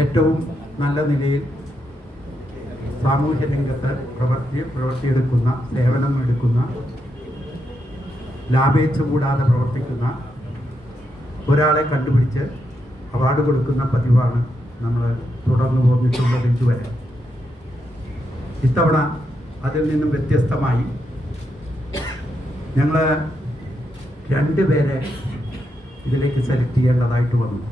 ഏറ്റവും നല്ല നിലയിൽ സാമൂഹ്യ രംഗത്ത് പ്രവർത്തിയെടുക്കുന്ന, സേവനം എടുക്കുന്ന, ലാഭേച്ഛ കൂടാതെ പ്രവർത്തിക്കുന്ന ഒരാളെ കണ്ടുപിടിച്ച് അവാർഡ് കൊടുക്കുന്ന പതിവാണ് നമ്മൾ തുടർന്നു പോന്നിട്ടുള്ളത് ഇതുവരെ. ഇത്തവണ അതിൽ നിന്നും വ്യത്യസ്തമായി ഞങ്ങൾ 2 പേരെ ഇതിലേക്ക് സെലക്ട് ചെയ്യേണ്ടതായിട്ട് വന്നു.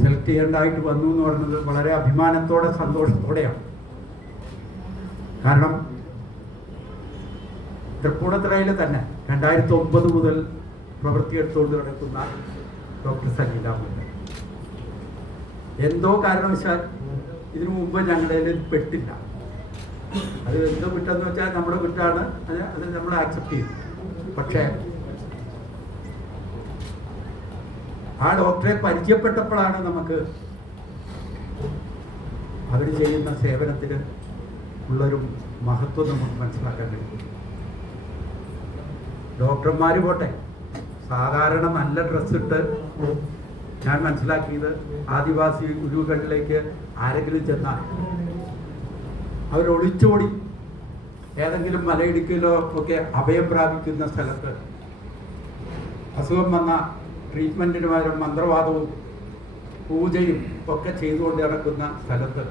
സെലക്ട് ചെയ്യേണ്ടതായിട്ട് വന്നു എന്ന് പറയുന്നത് വളരെ അഭിമാനത്തോടെ, സന്തോഷത്തോടെയാണ്. കാരണം തൃപ്പൂണിത്തുറയിൽ തന്നെ 2009 മുതൽ പ്രവൃത്തിയെടുത്തുകൊണ്ട് നടക്കുന്ന ഡോക്ടർ സലീല മുല്ല എന്തോ കാരണവശാൽ ഇതിനു മുമ്പ് ഞങ്ങളുടെ പെട്ടില്ല. അത് എന്തോ കുറ്റമെന്ന് വെച്ചാൽ നമ്മുടെ കുറ്റാണ്, അത് നമ്മൾ ആക്സെപ്റ്റ് ചെയ്യും. പക്ഷേ ആ ഡോക്ടറെ പരിചയപ്പെട്ടപ്പോഴാണ് നമുക്ക് അവർ ചെയ്യുന്ന സേവനത്തിന് ഉള്ളൊരു മഹത്വം നമുക്ക് മനസ്സിലാക്കാൻ കഴിയും. ഡോക്ടർമാർ പോട്ടെ, സാധാരണ നല്ല ഡ്രസ്സിട്ട് ഞാൻ മനസ്സിലാക്കിയത് ആദിവാസി ഗുരുകളിലേക്ക് ആരെങ്കിലും ചെന്നാൽ അവരൊളിച്ചോടി ഏതെങ്കിലും മലയിടുക്കിലോ ഒക്കെ അഭയം പ്രാപിക്കുന്ന സ്ഥലത്ത് അസുഖം വന്ന ട്രീറ്റ്മെൻറ്റിന് പകരം മന്ത്രവാദവും പൂജയും ഒക്കെ ചെയ്തുകൊണ്ട് നടക്കുന്ന സ്ഥലത്ത്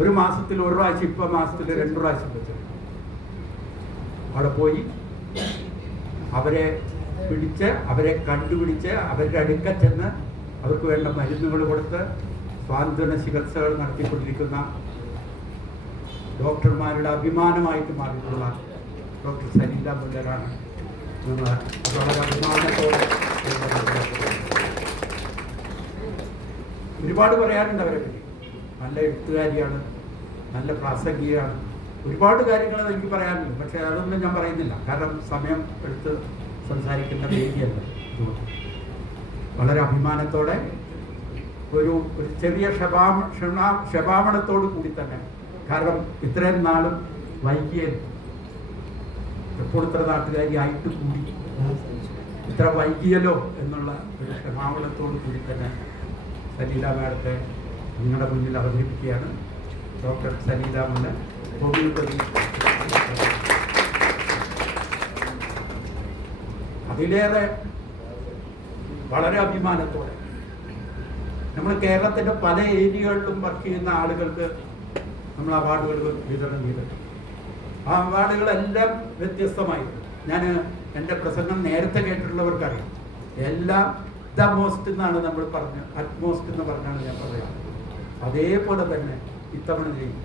ഒരു മാസത്തിൽ 1 പ്രാവശ്യം, ഇപ്പം മാസത്തിൽ 2 പ്രാവശ്യം വെച്ച് അവിടെ പോയി അവരെ പിടിച്ച്, അവരെ കണ്ടുപിടിച്ച്, അവരുടെ അടുക്ക ചെന്ന് അവർക്ക് വേണ്ട മരുന്നുകൾ കൊടുത്ത് സ്വാന്തന ചികിത്സകൾ നടത്തിക്കൊണ്ടിരിക്കുന്ന ഡോക്ടർമാരുടെ അഭിമാനമായിട്ട് മാറിയിട്ടുള്ള ഡോക്ടർ സലീല മുല്ലരാണ്. വളരെ അഭിമാനത്തോടെ ഒരുപാട് പറയാനുണ്ട് അവരെ പറ്റി. നല്ല എഴുത്തുകാരിയാണ്, നല്ല പ്രാസംഗികയാണ്, ഒരുപാട് കാര്യങ്ങൾ എനിക്ക് പറയാനുണ്ട്. പക്ഷേ അതൊന്നും ഞാൻ പറയുന്നില്ല, കാരണം സമയം എടുത്ത് സംസാരിക്കുന്ന വേദിയല്ല. വളരെ അഭിമാനത്തോടെ ഒരു ചെറിയ ക്ഷമാപണത്തോടു കൂടി തന്നെ, കാരണം ഇത്രയും നാളും വൈകിയ തൃപ്പൂണിത്തുറ നാട്ടുകാരിയായിട്ട് കൂടി ഇത്ര വൈകിയല്ലോ എന്നുള്ള ഒരു ക്ഷമാപണത്തോടു കൂടി തന്നെ സലീല മാഡത്തെ നിങ്ങളുടെ മുന്നിൽ അവതരിപ്പിക്കുകയാണ്. ഡോക്ടർ സലീല മുല്ല, ഹോമിയോപ്പതി. അതിലേറെ വളരെ അഭിമാനത്തോടെ നമ്മൾ കേരളത്തിൻ്റെ പല ഏരിയകളിലും വർക്ക് ചെയ്യുന്ന ആളുകൾക്ക് നമ്മൾ അവാർഡുകൾ വിതരണം ചെയ്തിട്ടുണ്ട്. ആ അവാർഡുകളെല്ലാം വ്യത്യസ്തമായിരുന്നു. ഞാൻ എൻ്റെ പ്രസംഗം നേരത്തെ കേട്ടിട്ടുള്ളവർക്കറിയാം. എല്ലാം ദ മോസ്റ്റ് എന്നാണ് നമ്മൾ പറഞ്ഞത്, അറ്റ്മോസ്റ്റ് എന്ന് പറഞ്ഞാണ് ഞാൻ പറയാം. അതേപോലെ തന്നെ ഇത്തവണ ചെയ്യും.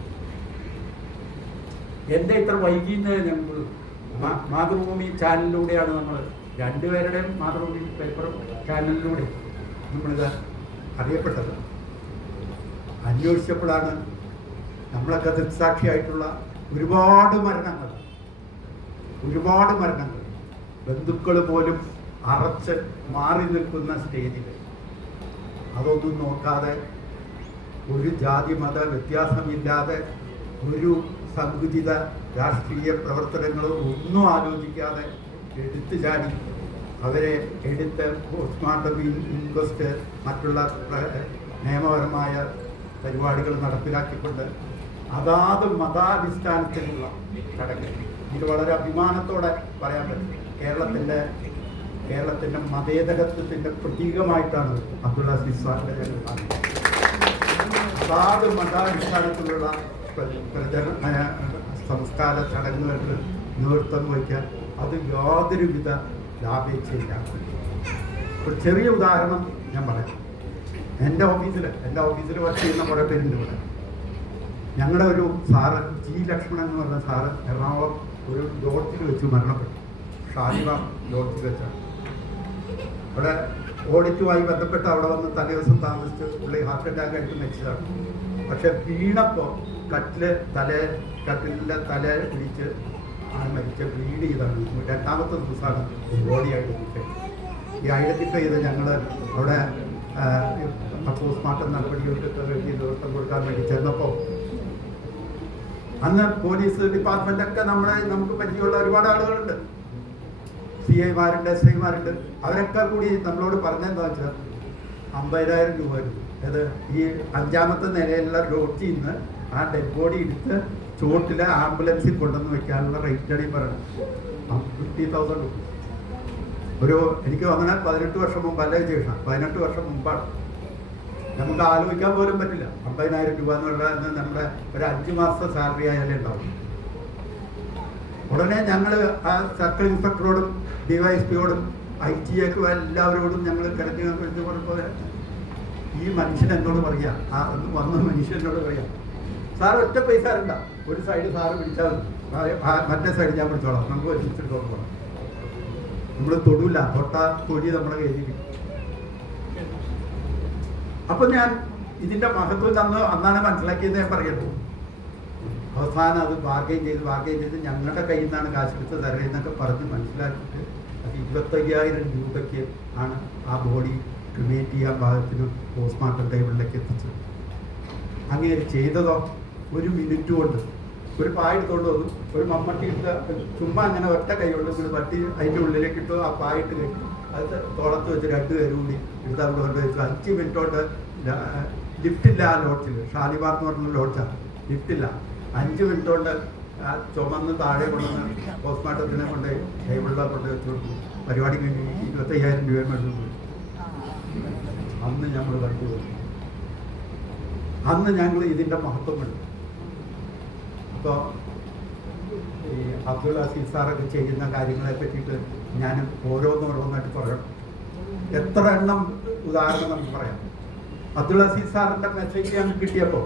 എൻ്റെ ഇത്ര വൈകിയെന്ന് ഞങ്ങൾ മാതൃഭൂമി ചാനലിലൂടെയാണ് നമ്മൾ 2 പേരുടെയും മാതൃഭൂമി പേപ്പറും ചാനലിലൂടെ നമ്മളിത് അറിയപ്പെട്ടത്. അന്വേഷിച്ചപ്പോഴാണ് നമ്മളൊക്കെ ദൃക്സാക്ഷിയായിട്ടുള്ള ഒരുപാട് മരണങ്ങൾ, ബന്ധുക്കൾ പോലും അറച്ച് മാറി നിൽക്കുന്ന സ്റ്റേജിൽ അതൊന്നും നോക്കാതെ, ഒരു ജാതി മത വ്യത്യാസമില്ലാതെ, ഒരു സങ്കുചിത രാഷ്ട്രീയ പ്രവർത്തനങ്ങളോ ഒന്നും ആലോചിക്കാതെ എടുത്തു ചാടി അവരെ എടുത്ത് പോസ്റ്റ്മോർട്ടം ഇൻക്വസ്റ്റ്, മറ്റുള്ള നിയമപരമായ പരിപാടികൾ നടപ്പിലാക്കിക്കൊണ്ട് അതാത് മതാടിസ്ഥാനത്തിലുള്ള ചടങ്ങ്. ഇത് വളരെ അഭിമാനത്തോടെ പറയാൻ പറ്റും. കേരളത്തിൻ്റെ മതേതരത്വത്തിൻ്റെ പ്രതീകമായിട്ടാണ് അബ്ദുള്ള അസീസ് സാറിൻ്റെ ഞങ്ങൾ കാണുന്നത്. അതാത് മതാടിസ്ഥാനത്തിലുള്ള സംസ്കാര ചടങ്ങുകൾക്ക് നേതൃത്വം വഹിക്കാൻ അത് യാതൊരുവിധ ലാഭേച്ഛയില്ല. ഒരു ചെറിയ ഉദാഹരണം ഞാൻ പറയാം. എൻ്റെ ഓഫീസിൽ വർക്ക് ചെയ്യുന്ന കുറേ പേരുണ്ട് ഇവിടെ. ഞങ്ങളുടെ ഒരു സാറ് ജി ലക്ഷ്മണൻ എന്ന് പറഞ്ഞ സാറ് എറണാകുളം ഒരു ലോഡ്ജിൽ വെച്ച് മരണപ്പെട്ടു. ഷാലിമാർ ലോഡ്ജിൽ വെച്ചാണ്. അവിടെ ഓഡിറ്റുമായി ബന്ധപ്പെട്ട് അവിടെ വന്ന് തലേദിവസം താമസിച്ച് പുള്ളി ഹാർട്ട് അറ്റാക്ക് ആയിട്ട് മരിച്ചതാണ്. പക്ഷെ വീണപ്പോൾ കട്ടിലിൻ്റെ തല പിടിച്ച് മരിച്ച് ബ്ലീഡ് ചെയ്താണ്. 2ാമത്തെ ദിവസമാണ് ബോഡി ഐഡൻറ്റിഫൈ. ഈ ഐഡൻറ്റിഫൈ ചെയ്ത് ഞങ്ങൾ അവിടെ പോസ്റ്റ്മോർട്ടം നടപടികൾക്കൊക്കെ വേണ്ടി നേതൃത്വം കൊടുക്കാൻ വേണ്ടി ചെന്നപ്പോൾ അന്ന് പോലീസ് ഡിപ്പാർട്ട്മെൻറ്റൊക്കെ നമുക്ക് പരിചയമുള്ള ഒരുപാട് ആളുകളുണ്ട്. CIമാരുണ്ട്, SIമാരുണ്ട്. അവരൊക്കെ കൂടി നമ്മളോട് പറഞ്ഞെന്താ വെച്ചാൽ 50,000 രൂപ വരും. അത് ഈ 5ാമത്തെ നിലയിലുള്ള ലോഡ്ജിൽ നിന്ന് ആ ഡെഡ് ബോഡി എടുത്ത് ചോട്ടിലെ ആംബുലൻസിൽ കൊണ്ടുവന്ന് വെക്കാനുള്ള റേറ്റാണ് ഈ പറയുന്നത്. 50,000 രൂപ. എനിക്ക് അങ്ങനെ 18 വർഷം മുമ്പ് അല്ലേ ശേഷം 18 വർഷം മുമ്പാണ്. നമുക്ക് ആലോചിക്കാൻ പോലും പറ്റില്ല. 50,000 രൂപ എന്നുള്ളത് നമ്മുടെ ഒരു 5 മാസത്തെ സാലറി ആയാലേ ഉണ്ടാവും. ഉടനെ ഞങ്ങൾ ആ സർക്കിൾ ഇൻസ്പെക്ടറോടും DYSPയോടും IGക്കും എല്ലാവരോടും ഞങ്ങൾ കിടഞ്ഞു പറഞ്ഞപ്പോൾ ഈ മനുഷ്യൻ എന്നോട് പറയാം, വന്ന മനുഷ്യൻ എന്നോട് പറയാം, സാർ ഒറ്റ പൈസ അറിയണ്ട, ഒരു സൈഡ് സാറ് പിടിച്ചാൽ മറ്റേ സൈഡ് ഞാൻ പിടിച്ചോളാം, നമുക്ക് ഒരുമിച്ചിട്ട് പോകാം. നമ്മൾ തൊടില്ല, തൊടി നമ്മളെ കയ്യിൽ. അപ്പൊ ഞാൻ ഇതിന്റെ മഹത്വം അന്നാണ് മനസ്സിലാക്കിയത് ഞാൻ പറയുന്നത്. അവസാനം അത് ബാർഗെയിൻ ചെയ്ത് ഞങ്ങളുടെ കയ്യിൽ നിന്നാണ് കാശ് എടുത്ത് തരുന്നതൊക്കെ പറഞ്ഞ് മനസ്സിലാക്കിയിട്ട് അത് 25,000 രൂപയ്ക്ക് ആണ് ആ ബോഡി ക്രിമേറ്റ് ചെയ്യാൻ ഭാഗത്തിന് പോസ്റ്റ്മോർട്ടം ടേബിളിലേക്ക് എത്തിച്ചത്. അങ്ങനെ ചെയ്തതോ 1 മിനിറ്റ് കൊണ്ട് ഒരു പായെടുത്തോണ്ട് വന്നു, ഒരു മമ്മട്ടി ഇട്ട് ചുമ്മാ അങ്ങനെ ഒറ്റ കൈ കൊണ്ട് ഒരു പട്ടി അതിൻ്റെ ഉള്ളിലേക്ക് ഇട്ടു, ആ പായിട്ട് കെട്ടി അത് തോളത്ത് വെച്ച് 2 പേരും കൂടി എടുത്ത് അവിടെ കൊണ്ട് വെച്ചു. 5 മിനിറ്റ് കൊണ്ട് ലിഫ്റ്റില്ല ആ ലോഡ്ജിൽ. ഷാലിമാർ എന്ന് പറഞ്ഞ ലോഡ്ജാണ്, ലിഫ്റ്റില്ല. 5 മിനിറ്റ് കൊണ്ട് ചുമന്ന് താഴെ കൊണ്ടുവന്ന് പോസ്റ്റ്മോർട്ടത്തിനെ കൊണ്ട് ടേബിളിലെ കൊണ്ട് വെച്ചു കൊടുത്തു. പരിപാടി കഴിഞ്ഞ് 25,000 രൂപ മേടിച്ചു. അന്ന് ഞങ്ങൾ കണ്ടുപോയി. അന്ന് ഞങ്ങൾ ഇതിൻ്റെ മഹത്വം കണ്ടു. ഇപ്പോൾ ഈ അബ്ദുൾ അസീസ് സാറൊക്കെ ചെയ്യുന്ന കാര്യങ്ങളെ പറ്റിയിട്ട് ഞാൻ ഓരോന്നോരോന്നായിട്ട് പറയണം. എത്ര എണ്ണം ഉദാഹരണം നമുക്ക് പറയാം. അബ്ദുൾ അസീസ് സാറിൻ്റെ മെസ്സേജ് ഞങ്ങൾക്ക് കിട്ടിയപ്പോൾ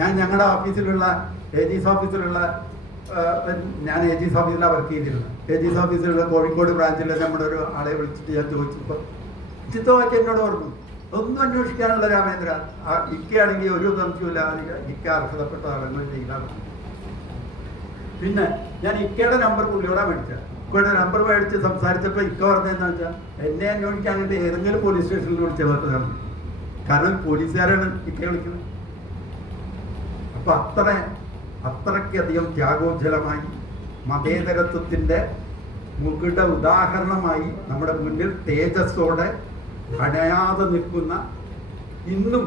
ഞങ്ങളുടെ ഓഫീസിലുള്ള AG's ഓഫീസിലുള്ള ഞാൻ AG's ഓഫീസിലാണ് വർക്ക് ചെയ്തിരുന്നത്. AG's ഓഫീസിലുള്ള കോഴിക്കോട് ബ്രാഞ്ചിൽ നമ്മുടെ ഒരു ആളെ വിളിച്ചിട്ട് ഞാൻ ചോദിച്ചപ്പോൾ ചിത്രവാക്കി എന്നോട് പറഞ്ഞു, ഒന്നും അന്വേഷിക്കാനുള്ള രാമേന്ദ്ര, ഇക്കയാണെങ്കിൽ ഒരു സംശയമില്ല, ഇക്ക അർഹതപ്പെട്ട ആളെന്ന് ചെയ്താൽ. പിന്നെ ഞാൻ ഇക്കയുടെ നമ്പർ പുള്ളിയോടാ മേടിച്ചത്. ഇക്കയുടെ നമ്പർ മേടിച്ച് സംസാരിച്ചപ്പോൾ ഇക്ക പറഞ്ഞതെന്ന് വെച്ചാൽ എന്നെ അന്വേഷിക്കാനായിട്ട് ഏതെങ്കിലും പോലീസ് സ്റ്റേഷനിൽ വിളിച്ച് ചേർത്തതാണ്. കാരണം പോലീസുകാരാണ് ഇക്ക വിളിക്കുന്നത്. അപ്പൊ അത്രയ്ക്കധികം ത്യാഗോജ്ജലമായി മതേതരത്വത്തിൻ്റെ മുകുട ഉദാഹരണമായി നമ്മുടെ മുന്നിൽ തേജസ്സോടെ അണയാതെ നിൽക്കുന്ന, ഇന്നും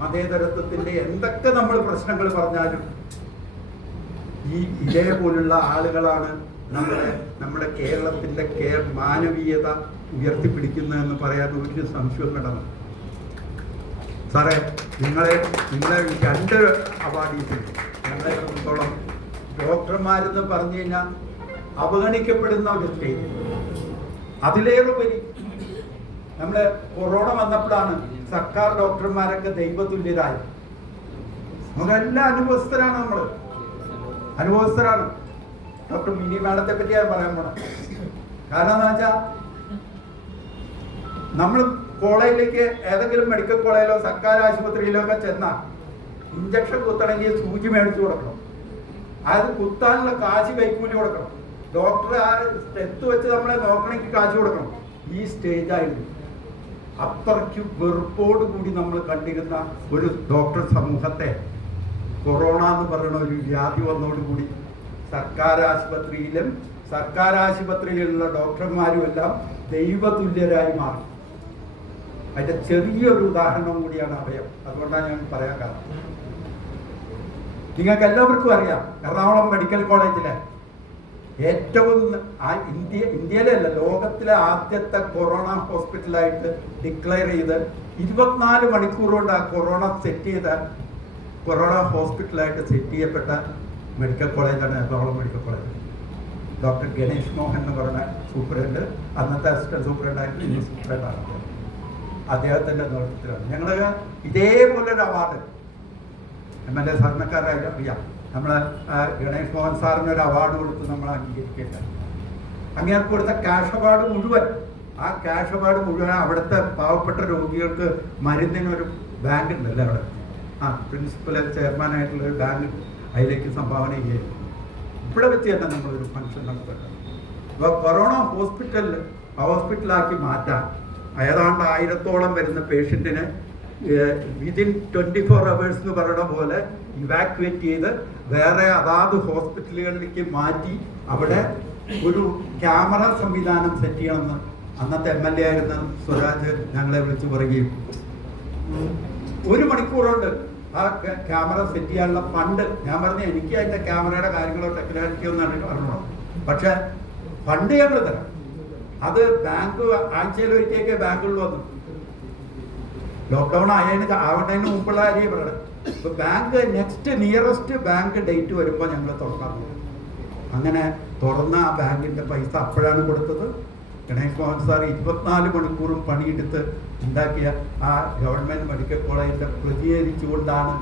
മതേതരത്വത്തിൻ്റെ എന്തൊക്കെ നമ്മൾ പ്രശ്നങ്ങൾ പറഞ്ഞാലും ഇതേപോലുള്ള ആളുകളാണ് നമ്മുടെ കേരളത്തിൻ്റെ മാനവീയത ഉയർത്തിപ്പിടിക്കുന്നതെന്ന് പറയാൻ ഒരു സംശയവും വേണം. സാറേ, നിങ്ങളെ 2 അവാർഡീസുണ്ട്. ഞങ്ങളെ സംബന്ധിച്ചോളം ഡോക്ടർമാരെന്ന് പറഞ്ഞു കഴിഞ്ഞാൽ അവഗണിക്കപ്പെടുന്ന ഒരു സ്റ്റേജ്. അതിലേറുപരി നമ്മൾ കൊറോണ വന്നപ്പോഴാണ് സർക്കാർ ഡോക്ടർമാരൊക്കെ ദൈവതുല്യരായി. നമ്മളെല്ലാം അനുഭവസ്ഥരാണ്. ഡോക്ടർ മിനി മാഡത്തെ പറ്റി ഞാൻ പറയാൻ പോണം. കാരണം എന്താ വെച്ചാൽ നമ്മൾ കോളേജിലേക്ക് ഏതെങ്കിലും മെഡിക്കൽ കോളേജിലോ സർക്കാർ ആശുപത്രിയിലോ ഒക്കെ ചെന്നാൽ ഇഞ്ചക്ഷൻ കുത്തണമെങ്കിൽ സൂചി മേടിച്ചു കൊടുക്കണം. അത് കുത്താനുള്ള കാശ് കൈക്കൂലി കൊടുക്കണം. ഡോക്ടർ ആ ടെസ്റ്റ് വെച്ച് നമ്മളെ നോക്കണമെങ്കിൽ കാശ് കൊടുക്കണം. ഈ സ്റ്റേജായിരുന്നു. അത്രയ്ക്ക് വെറുപ്പോട് കൂടി നമ്മൾ കണ്ടിരുന്ന ഒരു ഡോക്ടർ സമൂഹത്തെ കൊറോണ എന്ന് പറയുന്ന ഒരു വ്യാധി വന്നതോടുകൂടി സർക്കാർ ആശുപത്രിയിലുള്ള ഡോക്ടർമാരും എല്ലാം ദൈവതുല്യരായി മാറി. അതിൻ്റെ ചെറിയൊരു ഉദാഹരണം കൂടിയാണ് അഭയം. അതുകൊണ്ടാണ് ഞാൻ പറയാൻ കാരണം. നിങ്ങൾക്ക് എല്ലാവർക്കും അറിയാം, എറണാകുളം മെഡിക്കൽ കോളേജിലെ ഏറ്റവും ഇന്ത്യയിലെ അല്ല, ലോകത്തിലെ ആദ്യത്തെ കൊറോണ ഹോസ്പിറ്റലായിട്ട് ഡിക്ലെയർ ചെയ്ത് 24 മണിക്കൂർ കൊണ്ട് ആ കൊറോണ ഹോസ്പിറ്റലായിട്ട് സെറ്റ് ചെയ്യപ്പെട്ട മെഡിക്കൽ കോളേജാണ് Ernakulam medical college. Doctor Ganesh Mohan എന്ന് പറഞ്ഞ സൂപ്രണ്ട്, അന്നത്തെ അസിസ്റ്റന്റ് സൂപ്രണ്ടായിട്ട് ഇന്ന് സൂപ്രണ്ടാണ്. അദ്ദേഹത്തിൻ്റെ നേതൃത്വത്തിലാണ് ഞങ്ങൾ ഇതേപോലൊരു അവാർഡ് MLA സാറിനക്കാരായി അറിയാം. നമ്മൾ ഗണേഷ് മോഹൻ സാറിന് ഒരു അവാർഡ് കൊടുത്ത് നമ്മൾ അംഗീകരിക്കേണ്ട. അങ്ങേർക്ക് കൊടുത്ത ക്യാഷ് അവാർഡ് മുഴുവൻ അവിടുത്തെ പാവപ്പെട്ട രോഗികൾക്ക് മരുന്നിനൊരു ബാങ്ക് ഉണ്ടല്ലോ അവിടെ, പ്രിൻസിപ്പൽ ചെയർമാനായിട്ടുള്ളൊരു ബാങ്ക്, അതിലേക്ക് സംഭാവന ചെയ്യുക. ഇവിടെ വെച്ച് തന്നെ നമ്മളൊരു ഫംഗ്ഷൻ നടത്തുന്നത്. അപ്പോൾ കൊറോണ ഹോസ്പിറ്റലാക്കി മാറ്റാൻ ഏതാണ്ട് 1000-ഓളം വരുന്ന പേഷ്യൻറ്റിനെ വിതിൻ 24 hours എന്ന് പറയുന്ന പോലെ ഇവാക്യുവേറ്റ് ചെയ്ത് വേറെ അതാത് ഹോസ്പിറ്റലുകളിലേക്ക് മാറ്റി അവിടെ ഒരു ക്യാമറ സംവിധാനം സെറ്റ് ചെയ്യണമെന്ന് അന്നത്തെ MLA ആയിരുന്ന സ്വരാജ് ഞങ്ങളെ വിളിച്ചു പറയുകയും 1 മണിക്കൂറുണ്ട് ആ ക്യാമറ സെറ്റ് ചെയ്യാനുള്ള ഫണ്ട്. ഞാൻ പറഞ്ഞു എനിക്ക് അതിൻ്റെ ക്യാമറയുടെ കാര്യങ്ങളോ ടെക്നോളജിയോ ഒന്നും അറിഞ്ഞോ, പക്ഷെ ഫണ്ട് ഞങ്ങൾ തരാം. അത് ബാങ്ക് ആഴ്ചയിലൊരിക്കലൊക്കെ ബാങ്കുകളിൽ വന്നു. ലോക്ക്ഡൗൺ ആവണതിന് മുമ്പുള്ള കാര്യം പറയണം. ഇപ്പോൾ ബാങ്ക് നിയറസ്റ്റ് ബാങ്ക് ഡേറ്റ് വരുമ്പോൾ ഞങ്ങൾ തുറക്കാൻ പോകും. അങ്ങനെ തുറന്ന ആ ബാങ്കിൻ്റെ പൈസ അപ്പോഴാണ് കൊടുത്തത്. ഗണേഷ് മോഹൻ സാർ 24 മണിക്കൂറും പണിയെടുത്ത് ഉണ്ടാക്കിയ ആ ഗവൺമെൻറ് മെഡിക്കൽ കോളേജിൻ്റെ പ്രതികരിച്ചുകൊണ്ടാണ്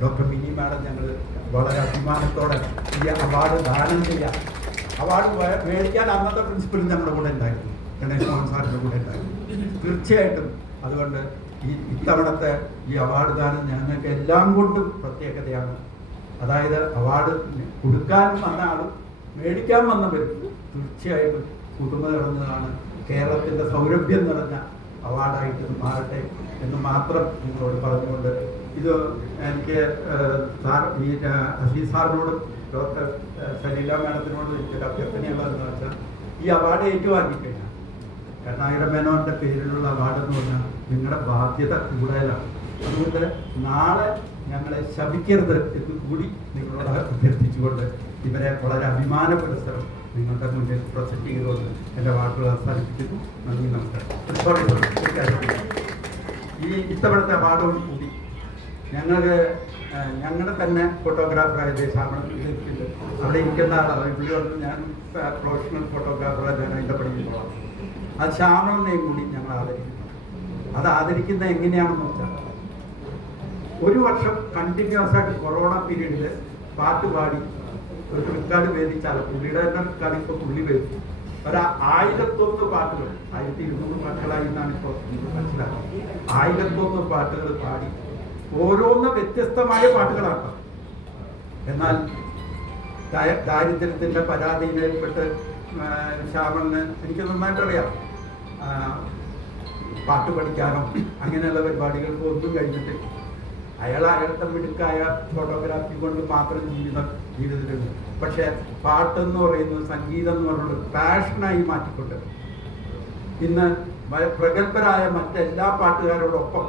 ഡോക്ടർ മിനി മാഡം ഞങ്ങൾ വളരെ അഭിമാനത്തോടെ ഈ അവാർഡ് ദാനം ചെയ്യാം. അവാർഡ് മേടിക്കാൻ അന്നത്തെ പ്രിൻസിപ്പലും നമ്മുടെ കൂടെ ഉണ്ടായിരുന്നു, ഗണേഷ് മോഹൻ സാറിൻ്റെ കൂടെ ഉണ്ടായിരുന്നു. തീർച്ചയായിട്ടും അതുകൊണ്ട് ഇത്തവണത്തെ ഈ അവാർഡ് ദാനം ഞങ്ങൾക്ക് എല്ലാം കൊണ്ടും പ്രത്യേകതയാണ്. അതായത് അവാർഡ് കൊടുക്കാൻ വന്ന ആളും മേടിക്കാൻ വന്നവരും തീർച്ചയായിട്ടും പുതുമ നിറഞ്ഞതാണ്. കേരളത്തിൻ്റെ സൗരഭ്യം നിറഞ്ഞ അവാർഡായിട്ട് മാറട്ടെ എന്ന് മാത്രം നിങ്ങളോട് പറഞ്ഞുകൊണ്ട്, ഇത് എനിക്ക് അസീസ് സാറിനോടും ഡോക്ടർ സലീല മാഡത്തിനോടും എനിക്കൊരു അഭ്യർത്ഥനയുള്ളതെന്ന് വെച്ചാൽ, ഈ അവാർഡ് ഏറ്റുവാങ്ങിക്കഴിഞ്ഞാൽ കരുണാകരൻ മേനോന്റെ പേരിലുള്ള അവാർഡ് എന്ന് പറഞ്ഞാൽ നിങ്ങളുടെ ബാധ്യത കൂടുതലാണ്. അതുകൊണ്ട് നാളെ ഞങ്ങളെ ശപിക്കരുത് എന്ന് കൂടി നിങ്ങളോട് അഭ്യർത്ഥിച്ചുകൊണ്ട് ഇവരെ വളരെ അഭിമാന പുരസ്സരം നിങ്ങളുടെ മുന്നിൽ പ്രസന്റ് ചെയ്തുകൊണ്ട് എൻ്റെ വാക്കുകൾ അവസാനിപ്പിക്കുന്നു. നന്ദി, നമസ്കാരം. ഈ ഇത്തവണത്തെ അവാർഡോട് കൂടി ഞങ്ങളുടെ തന്നെ ഫോട്ടോഗ്രാഫറായ ദേശാമണം അവിടെ ഇരിക്കുന്ന ആളാണ്. ഇവിടെ വന്ന് ഞാൻ പ്രൊഫഷണൽ ഫോട്ടോഗ്രാഫറാണ്, ഞാൻ അതിൻ്റെ പഠിക്കുന്നതാണ്. അത് ശ്യാമളനെയും കൂടി ഞങ്ങൾ ആദരിക്കുന്നു. അത് ആദരിക്കുന്നത് എങ്ങനെയാണെന്ന് വെച്ചാൽ, 1 വർഷം കണ്ടിന്യൂസ് ആയിട്ട് കൊറോണ പീരീഡിൽ പാട്ട് പാടി ഒരു റെക്കോർഡ് വേദിച്ചാൽ പുള്ളിയുടെ തന്നെ റെക്കോർഡ് ഇപ്പോൾ പുള്ളി വേദിച്ചു. 1001 പാട്ടുകൾ, 1200 പാട്ടുകളായി എന്നാണ് ഇപ്പോൾ മനസ്സിലാക്കുന്നത്. 1001 പാട്ടുകൾ പാടി, ഓരോന്ന് വ്യത്യസ്തമായ പാട്ടുകളാണ്. എന്നാൽ ദാരിദ്ര്യത്തിൻ്റെ പരാതിയിൽപ്പെട്ട് ശ്യാമളിന് എനിക്ക് നന്നായിട്ടറിയാം. പാട്ട് പഠിക്കാനോ അങ്ങനെയുള്ള പരിപാടികൾക്ക് ഒന്നും കഴിഞ്ഞിട്ടില്ല. അയാളുടെ മിടുക്കായ ഫോട്ടോഗ്രാഫി കൊണ്ട് മാത്രം ജീവിതത്തിലുണ്ട്. പക്ഷെ പാട്ടെന്ന് പറയുന്നത്, സംഗീതം എന്ന് പറയുന്നത് പാഷനായി മാറ്റിക്കൊണ്ട് ഇന്ന് പ്രഗത്ഭരായ മറ്റെല്ലാ പാട്ടുകാരോടൊപ്പം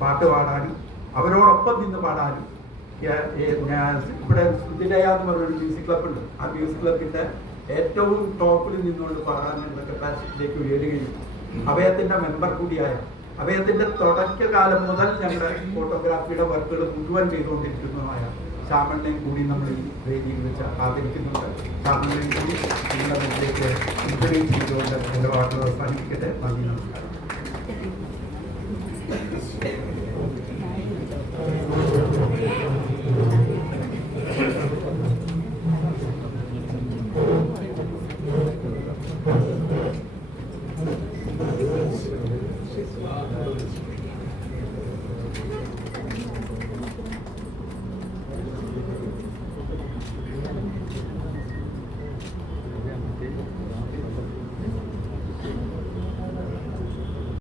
പാട്ട് പാടാനും അവരോടൊപ്പം നിന്ന് പാടാനും ഇവിടെ സുധിലയ എന്ന് പറഞ്ഞൊരു മ്യൂസിക് ക്ലബ്ബുണ്ട്. ആ മ്യൂസിക് ക്ലബിൻ്റെ ഏറ്റവും ടോപ്പിൽ നിന്നുകൊണ്ട് പാടാനുള്ള കപ്പാസിറ്റിയിലേക്ക് ഉയരുകയും അഭയത്തിൻ്റെ മെമ്പർ കൂടിയായ, അഭയത്തിൻ്റെ തുടക്കകാലം മുതൽ ഞങ്ങളുടെ ഫോട്ടോഗ്രാഫിയുടെ വർക്കുകൾ മുഴുവൻ ചെയ്തുകൊണ്ടിരിക്കുന്നതുമായ ശ്യാമളിനെയും കൂടി നമ്മൾ ഈ വേദിയിൽ വെച്ച് ആദരിക്കുന്നുണ്ട്. ശ്യാമളിനെയും കൂടി നിങ്ങളുടെ മുന്നിലേക്ക് ഇൻട്രൊഡ്യൂസ് ചെയ്തുകൊണ്ട് എൻ്റെ വാക്കുകൾ അവസാനിപ്പിക്കട്ടെ. നന്ദി, നമസ്കാരം.